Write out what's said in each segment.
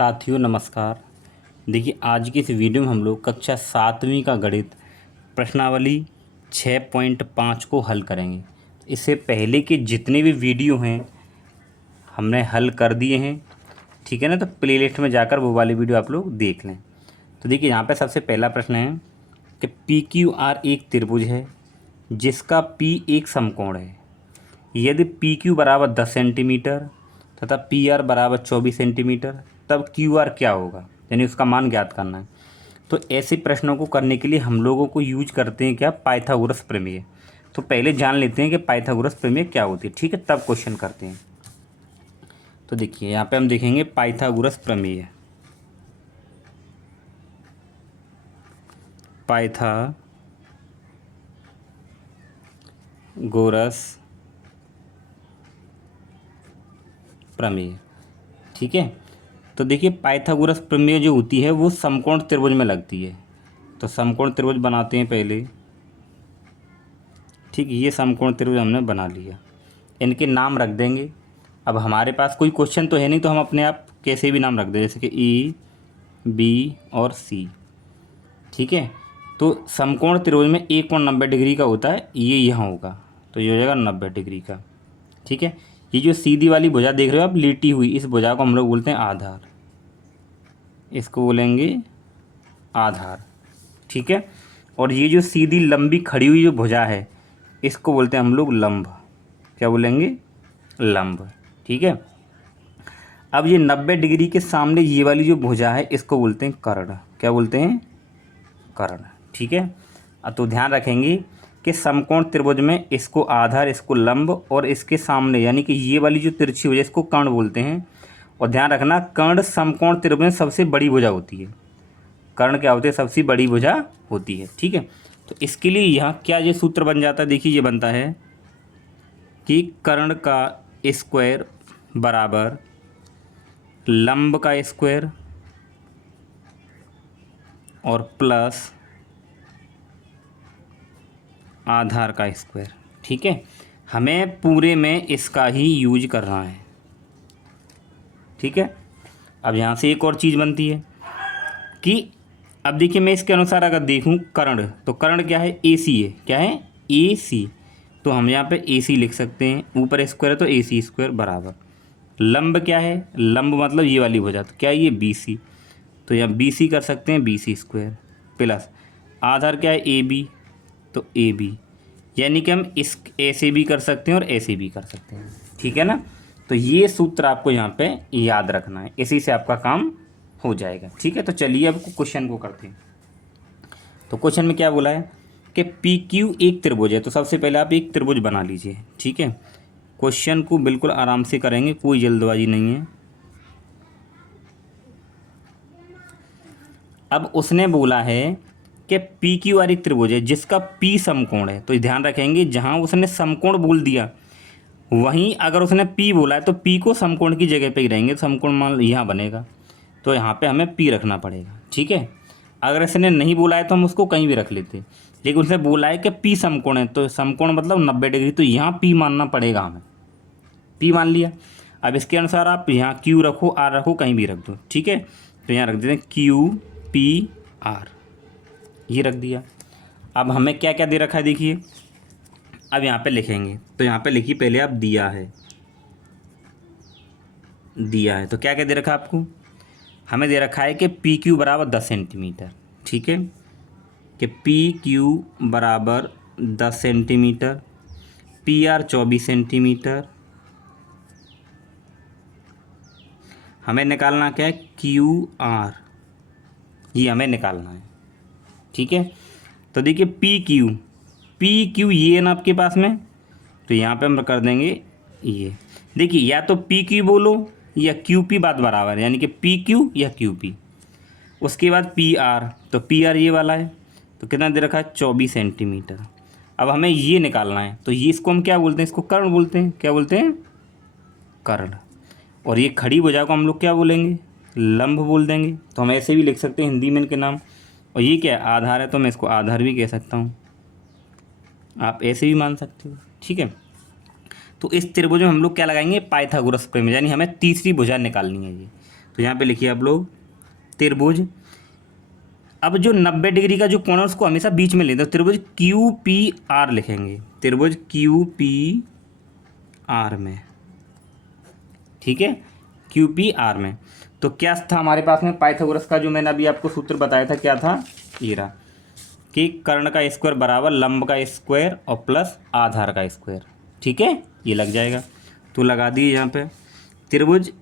साथियों नमस्कार। देखिए आज की इस वीडियो में हम लोग कक्षा 7वीं का गणित प्रश्नावली 6.5 को हल करेंगे। इससे पहले के जितने भी वीडियो हैं हमने हल कर दिए हैं, ठीक है ना। तो प्लेलिस्ट में जाकर वो वाली वीडियो आप लोग देख लें। तो देखिए यहाँ पे सबसे पहला प्रश्न है कि PQR एक त्रिभुज है जिसका P एक समकोण है। यदि PQ बराबर 10 सेंटीमीटर तथा PR बराबर 24 सेंटीमीटर तब QR क्या होगा, यानी उसका मान ज्ञात करना है। तो ऐसे प्रश्नों को करने के लिए हम लोगों को यूज करते हैं क्या, पाइथागोरस प्रमेय। तो पहले जान लेते हैं कि पाइथागोरस प्रमेय क्या होती है, ठीक है, तब क्वेश्चन करते हैं। तो देखिए यहाँ पे हम देखेंगे पाइथागोरस प्रमेय। पाइथागोरस प्रमेय, ठीक है। तो देखिए पाइथागोरस प्रमेय जो होती है वो समकोण त्रिभुज में लगती है। तो समकोण त्रिभुज बनाते हैं पहले, ठीक। ये समकोण त्रिभुज हमने बना लिया, इनके नाम रख देंगे। अब हमारे पास कोई क्वेश्चन तो है नहीं, तो हम अपने आप कैसे भी नाम रख दें, जैसे कि E, B और C, ठीक है। तो समकोण त्रिभुज में एक कोण 90 डिग्री का होता है, ये यहाँ होगा, तो ये हो जाएगा 90 डिग्री का, ठीक है। ये जो सीधी वाली भुजा देख रहे हो आप लेटी हुई, इस भुजा को हम लोग बोलते हैं आधार, इसको बोलेंगे आधार, ठीक है। और ये जो सीधी लंबी खड़ी हुई जो भुजा है इसको बोलते हैं हम लोग लंब, क्या बोलेंगे, लंब, ठीक है। अब ये 90 डिग्री के सामने ये वाली जो भुजा है इसको बोलते हैं कर्ण, क्या बोलते हैं, कर्ण, ठीक है। तो ध्यान रखेंगे कि समकोण त्रिभुज में इसको आधार, इसको लंब, और इसके सामने यानी कि ये वाली जो तिरछी भुजा इसको कर्ण बोलते हैं। और ध्यान रखना कर्ण समकोण त्रिभुज में सबसे बड़ी भुजा होती है। कर्ण क्या होती है, सबसे बड़ी भुजा होती है, ठीक है। तो इसके लिए यहाँ क्या ये सूत्र बन जाता है, देखिए ये बनता है कि कर्ण का स्क्वायर बराबर लंब का स्क्वायर और प्लस आधार का स्क्वायर, ठीक है। हमें पूरे में इसका ही यूज करना है, ठीक है। अब यहाँ से एक और चीज़ बनती है कि अब देखिए मैं इसके अनुसार अगर देखूँ कर्ण, तो कर्ण क्या है, AC है, क्या है, AC। तो हम यहाँ पे AC लिख सकते हैं, ऊपर स्क्वायर है तो AC स्क्वायर बराबर लंब क्या है, लंब मतलब ये वाली भुजा, तो क्या है ये BC, तो यहाँ BC कर सकते हैं BC स्क्वायर प्लस आधार क्या है AB, तो AB, यानी कि हम इस ऐसे भी कर सकते हैं और ऐसे भी कर सकते हैं, ठीक है ना। तो ये सूत्र आपको यहाँ पे याद रखना है, इसी से आपका काम हो जाएगा, ठीक है। तो चलिए अब क्वेश्चन को करते हैं। तो क्वेश्चन में क्या बोला है कि PQ एक त्रिभुज है। तो सबसे पहले आप एक त्रिभुज बना लीजिए, ठीक है। क्वेश्चन को बिल्कुल आराम से करेंगे, कोई जल्दबाजी नहीं है। अब उसने बोला है कि PQR एक त्रिभुज है जिसका P समकोण है। तो ध्यान रखेंगे जहाँ उसने समकोण बोल दिया वहीं अगर उसने P बोला है तो P को समकोण की जगह पे ही रहेंगे, तो समकोण मान यहाँ बनेगा, तो यहाँ पे हमें P रखना पड़ेगा, ठीक है। अगर इसने नहीं बोला है तो हम उसको कहीं भी रख लेते, लेकिन उसने बोला है कि P समकोण है, तो समकोण मतलब 90 डिग्री, तो यहाँ P मानना पड़ेगा हमें, P मान लिया। अब इसके अनुसार आप यहाँ Q रखो, R रखो, कहीं भी रख दो, ठीक है। तो यहाँ रख देते हैं QPR, ये रख दिया। अब हमें क्या क्या दे रखा है देखिए, अब यहाँ पे लिखेंगे, तो यहाँ पे लिखिए पहले आप दिया है, दिया है। तो क्या क्या दे रखा है आपको, हमें दे रखा है कि PQ बराबर 10 सेंटीमीटर, ठीक है, कि PQ बराबर 10 सेंटीमीटर, PR 24 सेंटीमीटर। हमें निकालना क्या है, QR, ये हमें निकालना है, ठीक है। तो देखिए PQ ये है ना आपके पास में, तो यहाँ पे हम कर देंगे ये। देखिए या तो PQ बोलो या QP, बात बराबर है, यानी कि PQ या QP। उसके बाद PR, तो PR ये वाला है, तो कितना दे रखा है, 24 सेंटीमीटर। अब हमें ये निकालना है, तो ये इसको हम क्या बोलते हैं, इसको कर्ण बोलते हैं, क्या बोलते हैं, कर्ण। और ये खड़ी भुजा को हम लोग क्या बोलेंगे, लंब बोल देंगे। तो हम ऐसे भी लिख सकते हैं हिंदी में इनके नाम। और ये क्या है, आधार है, तो मैं इसको आधार भी कह सकता हूँ, आप ऐसे भी मान सकते हो, ठीक है। तो इस त्रिभुज में हम लोग क्या लगाएंगे, पाइथागोरस प्रमेय, यानी हमें तीसरी भुजा निकालनी है ये। तो यहाँ पे लिखिए आप लोग त्रिभुज। अब जो 90 डिग्री का जो कोण है उसको हमेशा बीच में लेते हैं, तो त्रिभुज क्यू पी आर लिखेंगे, त्रिभुज क्यू पी आर में, ठीक है, क्यू पी आर में। तो क्या था हमारे पास में पाइथागोरस का जो मैंने अभी आपको सूत्र बताया था, क्या था, ये रहा कि कर्ण का स्क्वायर बराबर लंब का स्क्वायर और प्लस आधार का स्क्वायर, ठीक है, ये लग जाएगा। तो लगा दिए यहाँ पे त्रिभुज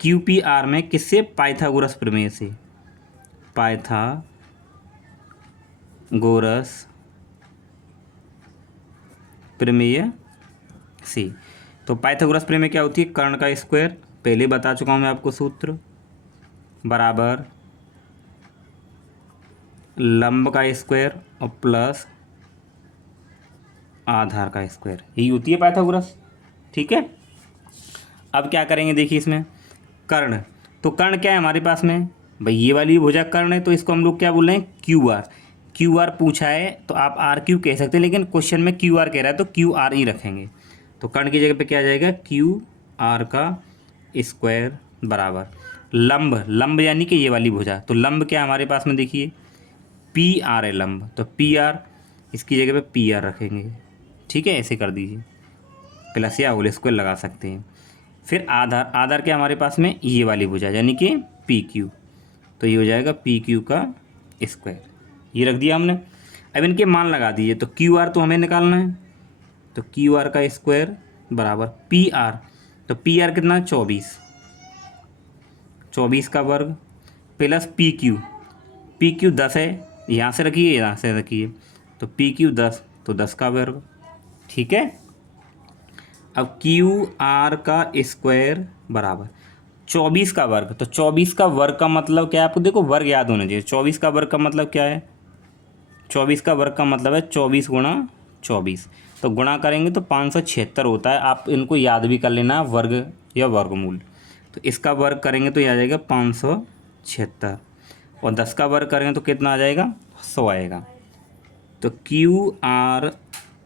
क्यू पी आर में, किससे, पाइथागोरस प्रमेय से, पाइथागोरस प्रमेय से। तो पाइथागोरस प्रमेय क्या होती है, कर्ण का स्क्वायर, पहले बता चुका हूँ मैं आपको सूत्र, बराबर लंब का स्क्वायर और प्लस आधार का स्क्वायर, यही होती है पाइथागोरस, ठीक है। अब क्या करेंगे, देखिए इसमें कर्ण, तो कर्ण क्या है हमारे पास में भाई, ये वाली भुजा कर्ण है, तो इसको हम लोग क्या बोल रहे हैं, क्यू आर। क्यू आर पूछा है तो आप आर क्यू कह सकते हैं, लेकिन क्वेश्चन में क्यू आर कह रहा है तो क्यू आर ही रखेंगे। तो कर्ण की जगह पे क्या आ जाएगा, क्यू आर का स्क्वायर बराबर लंब, लंब यानी कि ये वाली भुजा, तो लंब क्या हमारे पास में, देखिए पी आर है लंब, तो पी आर, इसकी जगह पे पी आर रखेंगे, ठीक है, ऐसे कर दीजिए, प्लस या होल स्क्वायर लगा सकते हैं। फिर आधार, आधार क्या हमारे पास में, ये वाली भुजा यानी कि पी क्यू, तो ये हो जाएगा पी क्यू का स्क्वायर, ये रख दिया हमने। अब इनके मान लगा दीजिए, तो क्यू आर तो हमें निकालना है, तो क्यू आर का स्क्वायर बराबर पी आर, तो पी आर कितना, 24, 24 का वर्ग, प्लस पी क्यू 10 है, यहाँ से रखिए यहाँ से रखिए, तो पी क्यू 10, तो 10 का वर्ग, ठीक है। अब क्यू आर का स्क्वायर बराबर 24 का वर्ग, तो 24 का वर्ग का मतलब क्या है, आपको देखो वर्ग याद होना चाहिए, 24 का वर्ग का मतलब क्या है, 24 का वर्ग का मतलब है 24 गुणा 24, तो गुणा करेंगे तो 576 होता है, आप इनको याद भी कर लेना, वर्ग या वर्गमूल। तो इसका वर्ग करेंगे तो ये आ जाएगा 576, और 10 का वर्ग करेंगे तो कितना आ जाएगा, 100 आएगा। तो क्यू आर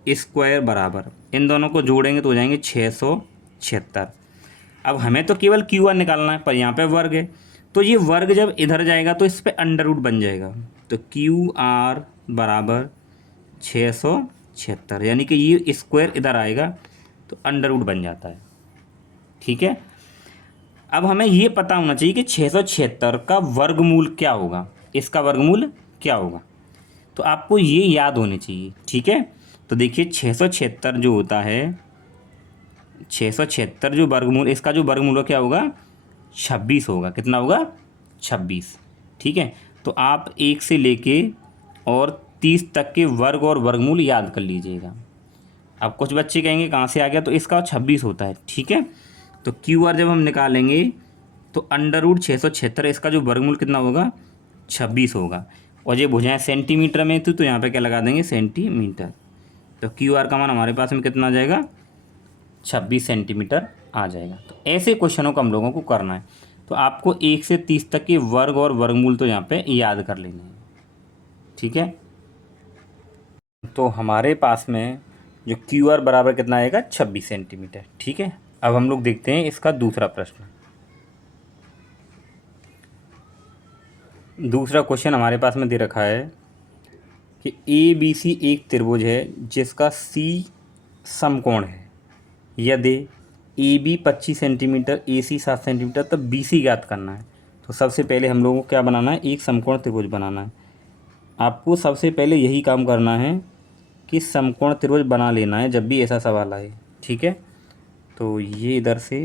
स्क्वायर बराबर, इन दोनों को जोड़ेंगे तो हो जाएंगे 676। अब हमें तो केवल क्यू आर निकालना है, पर यहाँ पे वर्ग है, तो ये वर्ग जब इधर जाएगा तो इस पर अंडर रूट बन जाएगा, तो क्यू आर बराबर 676, यानी कि ये स्क्वायर इधर आएगा तो अंडर रूट बन जाता है, ठीक है। अब हमें ये पता होना चाहिए कि 676 का वर्गमूल क्या होगा, इसका वर्गमूल क्या होगा, तो आपको ये याद होने चाहिए, ठीक है। तो देखिए 676 जो होता है, 676 जो वर्गमूल, इसका जो वर्गमूल क्या होगा, 26 होगा, कितना होगा, 26, ठीक है। तो आप 1 से लेके और 30 तक के वर्ग और वर्गमूल याद कर लीजिएगा। अब कुछ बच्चे कहेंगे कहाँ से आ गया, तो इसका 26 होता है, ठीक है। तो क्यू आर जब हम निकालेंगे तो अंडर रूट 676, इसका जो वर्गमूल कितना होगा, 26 होगा, और ये भुजाएं सेंटीमीटर में थी तो यहाँ पे क्या लगा देंगे, सेंटीमीटर, तो क्यू आर का मान हमारे पास में कितना आ जाएगा, 26 सेंटीमीटर आ जाएगा। तो ऐसे क्वेश्चनों को हम लोगों को करना है, तो आपको 1 से 30 तक के वर्ग और वर्गमूल तो यहाँ पे याद कर लेने हैं, ठीक है। तो हमारे पास में जो क्यू आर बराबर कितना आएगा, 26 सेंटीमीटर, ठीक है। अब हम लोग देखते हैं इसका दूसरा प्रश्न। दूसरा क्वेश्चन हमारे पास में दे रखा है कि ए बी सी एक त्रिभुज है जिसका सी समकोण है, यदि A B 25 centimetre, A C 7 centimetre, तब बी सी ज्ञात करना है। तो सबसे पहले हम लोगों को क्या बनाना है, एक समकोण त्रिभुज बनाना है। आपको सबसे पहले यही काम करना है कि समकोण त्रिभुज बना लेना है जब भी ऐसा सवाल आए, ठीक है। तो ये इधर से,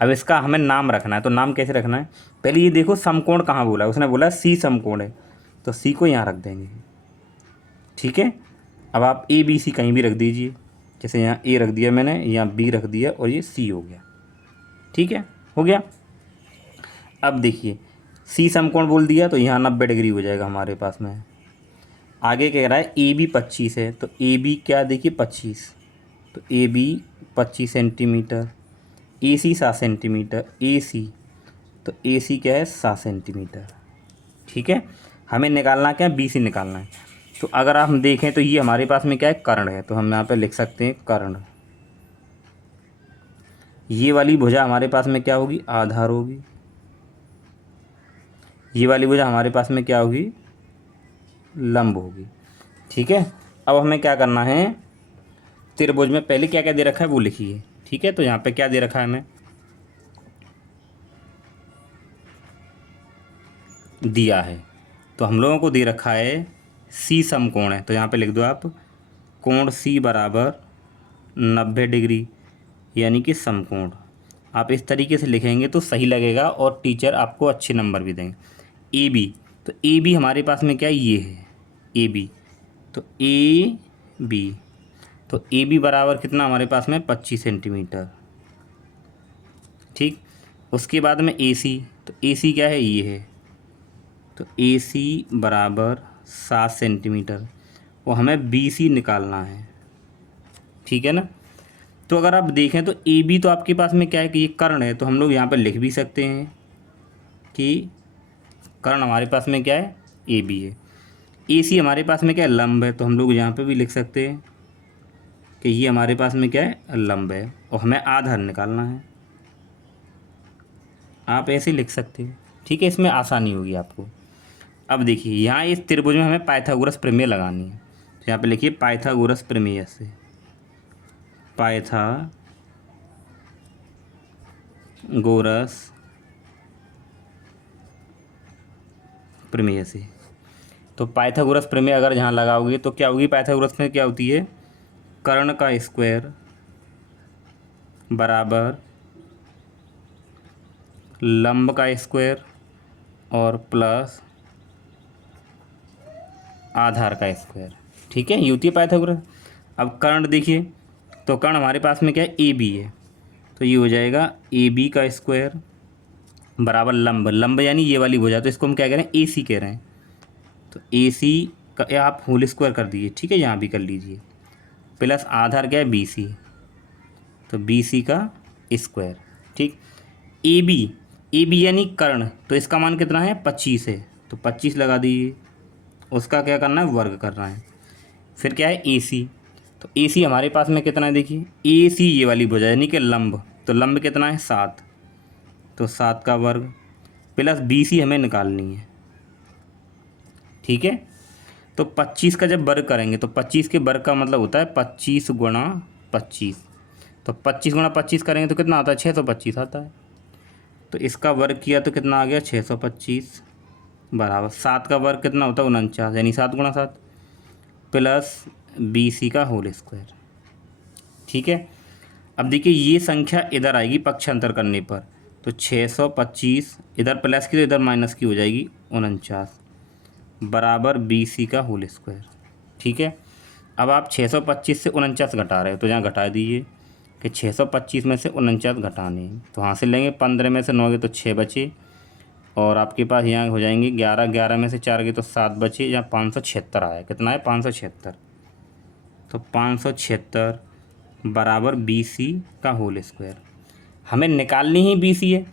अब इसका हमें नाम रखना है, तो नाम कैसे रखना है, पहले ये देखो समकोण कहाँ बोला है, उसने बोला सी समकोण है, तो सी को यहाँ रख देंगे, ठीक है। अब आप ए बी सी कहीं भी रख दीजिए, जैसे यहाँ ए रख दिया मैंने, यहाँ बी रख दिया, और ये सी हो गया, ठीक है, हो गया। अब देखिए सी समकोण बोल दिया तो यहाँ 90 डिग्री हो जाएगा हमारे पास में। आगे कह रहा है ए बी 25 है, तो ए बी क्या, देखिए 25, तो A B 25 centimetre, A C 7 centimetre, A C, तो ए सी क्या है, 7 सेंटीमीटर, ठीक है। हमें निकालना क्या है, बी सी निकालना है। तो अगर आप हम देखें तो ये हमारे पास में क्या है, कर्ण है, तो हम यहाँ पे लिख सकते हैं कर्ण। ये वाली भुजा हमारे पास में क्या होगी, आधार होगी, ये वाली भुजा हमारे पास में क्या होगी, लंब होगी। ठीक है, अब हमें क्या करना है, त्रिभुज में पहले क्या क्या दे रखा है वो लिखिए। ठीक है, तो यहाँ पे क्या दे रखा है हमें, दिया है, तो हम लोगों को दे रखा है सी समकोण है, तो यहाँ पे लिख दो आप कोण सी बराबर 90 डिग्री, यानी कि समकोण। आप इस तरीके से लिखेंगे तो सही लगेगा और टीचर आपको अच्छे नंबर भी देंगे। ए बी, तो ए बी हमारे पास में क्या है, ये है ए बी, तो ए बी, तो ए बी बराबर कितना हमारे पास में 25 सेंटीमीटर। ठीक, उसके बाद में ए सी, तो ए सी क्या है, ये है, तो ए सी बराबर 7 सेंटीमीटर, और हमें बी सी निकालना है। ठीक है ना, तो अगर आप देखें तो ए बी तो आपके पास में क्या है कि ये कर्ण है, तो हम लोग यहाँ पर लिख भी सकते हैं कि कर्ण हमारे पास में क्या है, ए बी है। ए सी हमारे पास में क्या है, लंब है, तो हम लोग यहाँ पे भी लिख सकते हैं कि ये हमारे पास में क्या है, लंब है, और हमें आधार निकालना है। आप ऐसे लिख सकते हैं। ठीक है, इसमें आसानी होगी आपको। अब देखिए यहाँ इस त्रिभुज में हमें पाइथागोरस प्रमेय लगानी है, तो यहाँ पे लिखिए पाइथागोरस प्रमेय से, पाइथागोरस प्रमेय से। तो पाइथागोरस प्रमेय अगर यहाँ लगाओगे तो क्या होगी, पाइथागोरस में क्या होती है, कर्ण का स्क्वायर बराबर लंब का स्क्वायर और प्लस आधार का स्क्वायर। ठीक है, ये होती है पाइथागोरस। अब कर्ण देखिए, तो कर्ण हमारे पास में क्या है, ए बी है, तो ये हो जाएगा ए बी का स्क्वायर बराबर लंब, लंब यानी ये वाली भुजा, तो इसको हम क्या कह रहे हैं, ए सी कह रहे हैं, तो ए सी का आप होल स्क्वायर कर दीजिए। ठीक है, यहाँ भी कर लीजिए, प्लस आधार क्या है, बी सी, तो बी सी का स्क्वायर। ठीक, ए बी यानी कर्ण, तो इसका मान कितना है, 25 है, तो 25 लगा दीजिए, उसका क्या करना है, वर्ग करना है। फिर क्या है, ए सी, तो ए सी हमारे पास में कितना है, देखिए ए सी ये वाली भुजा यानी कि लंब, तो लंब कितना है, 7, तो 7 का वर्ग, प्लस बी सी हमें निकालनी है। ठीक है, तो 25 का जब वर्ग करेंगे तो 25 के वर्ग का मतलब होता है 25 गुणा 25, तो 25 गुणा 25 करेंगे तो कितना आता है, 625 आता है, तो इसका वर्ग किया तो कितना आ गया, 625 बराबर 7 का वर्ग कितना होता है, 49, यानी 7 गुणा 7 प्लस बी सी का होल स्क्वायर। ठीक है, अब देखिए ये संख्या इधर आएगी पक्षांतर करने पर, तो 625 इधर प्लस की तो इधर माइनस की हो जाएगी, 49 बराबर बी सी का होल स्क्वायर। ठीक है, अब आप 625 से 49 घटा रहे हो, तो यहाँ घटा दीजिए कि 625 में से 49 घटाने हैं, तो यहाँ से लेंगे 15 में से 9 गए तो 6 बचे, और आपके पास यहाँ हो जाएंगे 11, 11 में से 4 गए तो 7 बचे, यहाँ 576 आया, कितना है, 576, तो 576 बराबर बी सी का होल स्क्वायर। हमें निकालनी ही बी सी है,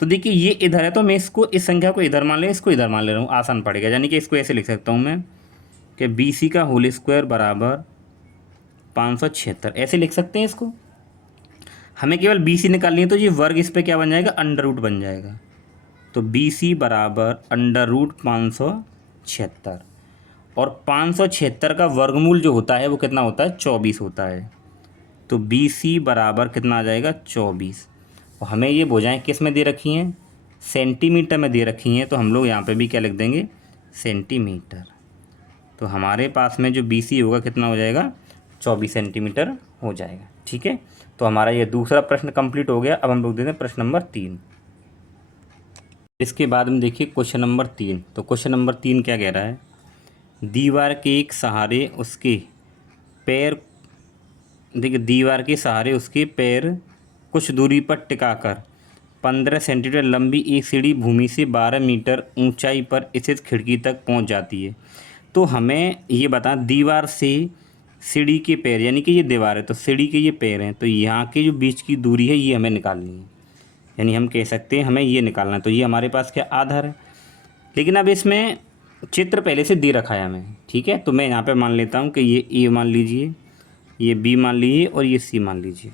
तो देखिए ये इधर है, तो मैं इसको, इस संख्या को इधर मान ले, इसको इधर मान ले रहा हूँ, आसान पड़ेगा, यानी कि इसको ऐसे लिख सकता हूँ मैं कि बी सी का होल स्क्वायर बराबर 576, ऐसे लिख सकते हैं इसको। हमें केवल बी सी निकालनी है, तो ये वर्ग इस पर क्या बन जाएगा, अंडर रूट बन जाएगा, तो बी सी बराबर अंडर रूट 576, और 576 का वर्गमूल जो होता है वो कितना होता है, 24 होता है, तो बी सी बराबर कितना आ जाएगा, 24। और हमें ये भुजाएं किस में दे रखी हैं, सेंटीमीटर में दे रखी हैं, तो हम लोग यहाँ पे भी क्या लिख देंगे, सेंटीमीटर, तो हमारे पास में जो बी सी होगा कितना हो जाएगा, 24 सेंटीमीटर हो जाएगा। ठीक है, तो हमारा ये दूसरा प्रश्न कंप्लीट हो गया। अब हम लोग देते हैं प्रश्न नंबर 3। इसके बाद में देखिए क्वेश्चन नंबर 3, तो क्वेश्चन नंबर 3 क्या कह रहा है, दीवार के एक सहारे उसके पैर, देखिए दीवार के सहारे उसके पैर कुछ दूरी पर टिकाकर 15 सेंटीमीटर लंबी एक सीढ़ी भूमि से 12 मीटर ऊंचाई पर स्थित खिड़की तक पहुंच जाती है। तो हमें ये बता, दीवार से सीढ़ी के पैर, यानी कि ये दीवार है तो सीढ़ी के ये पैर हैं, तो यहाँ के जो बीच की दूरी है ये हमें निकालनी है, यानी हम कह सकते हैं हमें ये निकालना है। तो ये हमारे पास क्या, आधार है, लेकिन अब इसमें चित्र पहले से दे रखा है हमें। ठीक है, तो मैं यहाँ पे मान लेता हूँ कि ये ए मान लीजिए, ये बी मान लीजिए और ये सी मान लीजिए।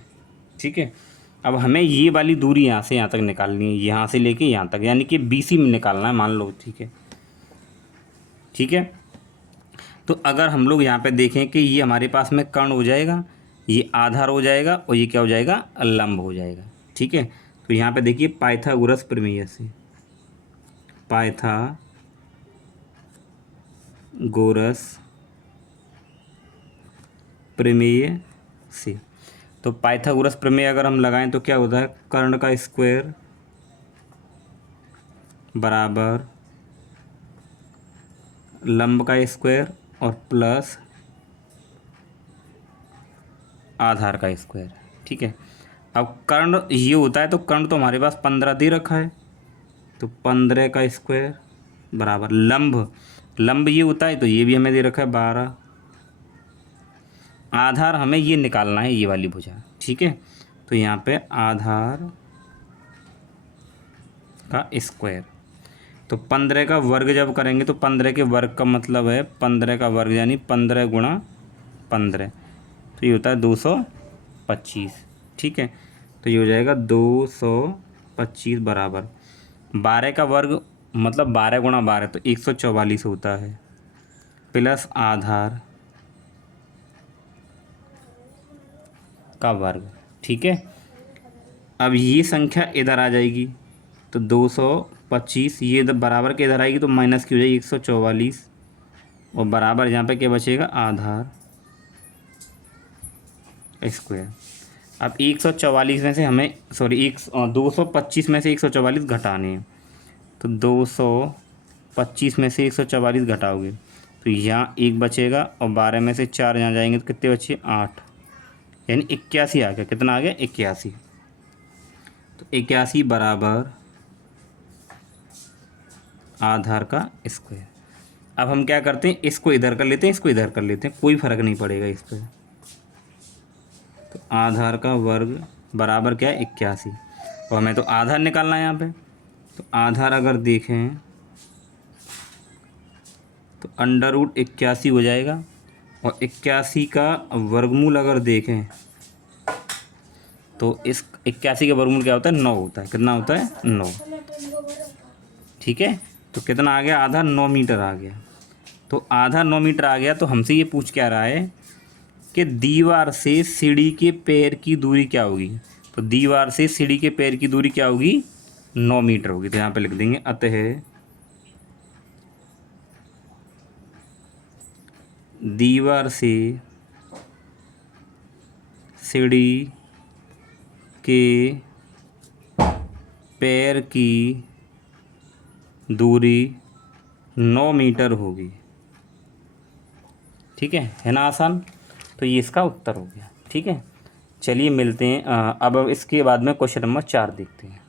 ठीक है, अब हमें ये वाली दूरी यहाँ से यहाँ तक निकालनी है, यहाँ से लेके यहाँ तक, यानी कि BC में निकालना है मान लो। ठीक है, ठीक है। तो अगर हम लोग यहाँ पे देखें कि ये हमारे पास में कर्ण हो जाएगा, ये आधार हो जाएगा और ये क्या हो जाएगा, लंब हो जाएगा। ठीक है, तो यहाँ पे देखिए पाइथागोरस प्रमेय से, पाइथागोरस प्रमेय से, तो पाइथागोरस प्रमेय अगर हम लगाएं तो क्या होता है, कर्ण का स्क्वायर बराबर लंब का स्क्वायर और प्लस आधार का स्क्वायर। ठीक है, अब कर्ण ये होता है तो कर्ण तो हमारे पास 15 दे रखा है, तो 15 का स्क्वायर बराबर लंब ये होता है तो ये भी हमें दे रखा है 12। आधार हमें ये निकालना है, ये वाली भुजा। ठीक है, तो यहाँ पे आधार का स्क्वायर, तो 15 का वर्ग जब करेंगे तो 15 के वर्ग का मतलब है 15 का वर्ग यानी 15 गुणा 15, तो ये होता है 225। ठीक है, तो ये हो जाएगा 225 बराबर 12 का वर्ग मतलब 12 गुणा 12 तो 144 होता है, प्लस आधार का वर्ग। ठीक है, अब ये संख्या इधर आ जाएगी तो 225, ये इधर बराबर के इधर आएगी तो माइनस की हो जाएगी 144 और बराबर यहाँ पे क्या बचेगा, आधार स्क्वायर। अब 144 में से हमें 225 में से 144 घटाने हैं, तो 225 में से 144 घटाओगे तो यहाँ 1 बचेगा और 12 में से 4 यहाँ जाएंगे तो कितने बचे, 8, यानी 81 आ गया। कितना आ गया, 81। तो 81 बराबर आधार का स्क्वायर। अब हम क्या करते हैं, इसको इधर कर लेते हैं, इसको इधर कर लेते हैं, कोई फ़र्क नहीं पड़ेगा इस पर। तो आधार का वर्ग बराबर क्या है, 81, और हमें तो आधार निकालना है यहाँ पे। तो आधार अगर देखें तो √81 हो जाएगा, और 81 का वर्गमूल अगर देखें तो इस 81 का वर्गमूल क्या होता है, 9 होता है। कितना होता है, 9। ठीक है, तो कितना आ गया, आधा 9 मीटर आ गया। तो आधा 9 मीटर आ गया, तो हमसे ये पूछ क्या रहा है कि दीवार से सीढ़ी के पैर की दूरी क्या होगी। तो दीवार से सीढ़ी के पैर की दूरी क्या होगी, 9 मीटर होगी। तो यहाँ पे लिख देंगे अतः दीवार से सीढ़ी के पैर की दूरी 9 मीटर होगी। ठीक है ना आसान। तो ये इसका उत्तर हो गया। ठीक है, चलिए मिलते हैं। अब इसके बाद में क्वेश्चन नंबर 4 देखते हैं।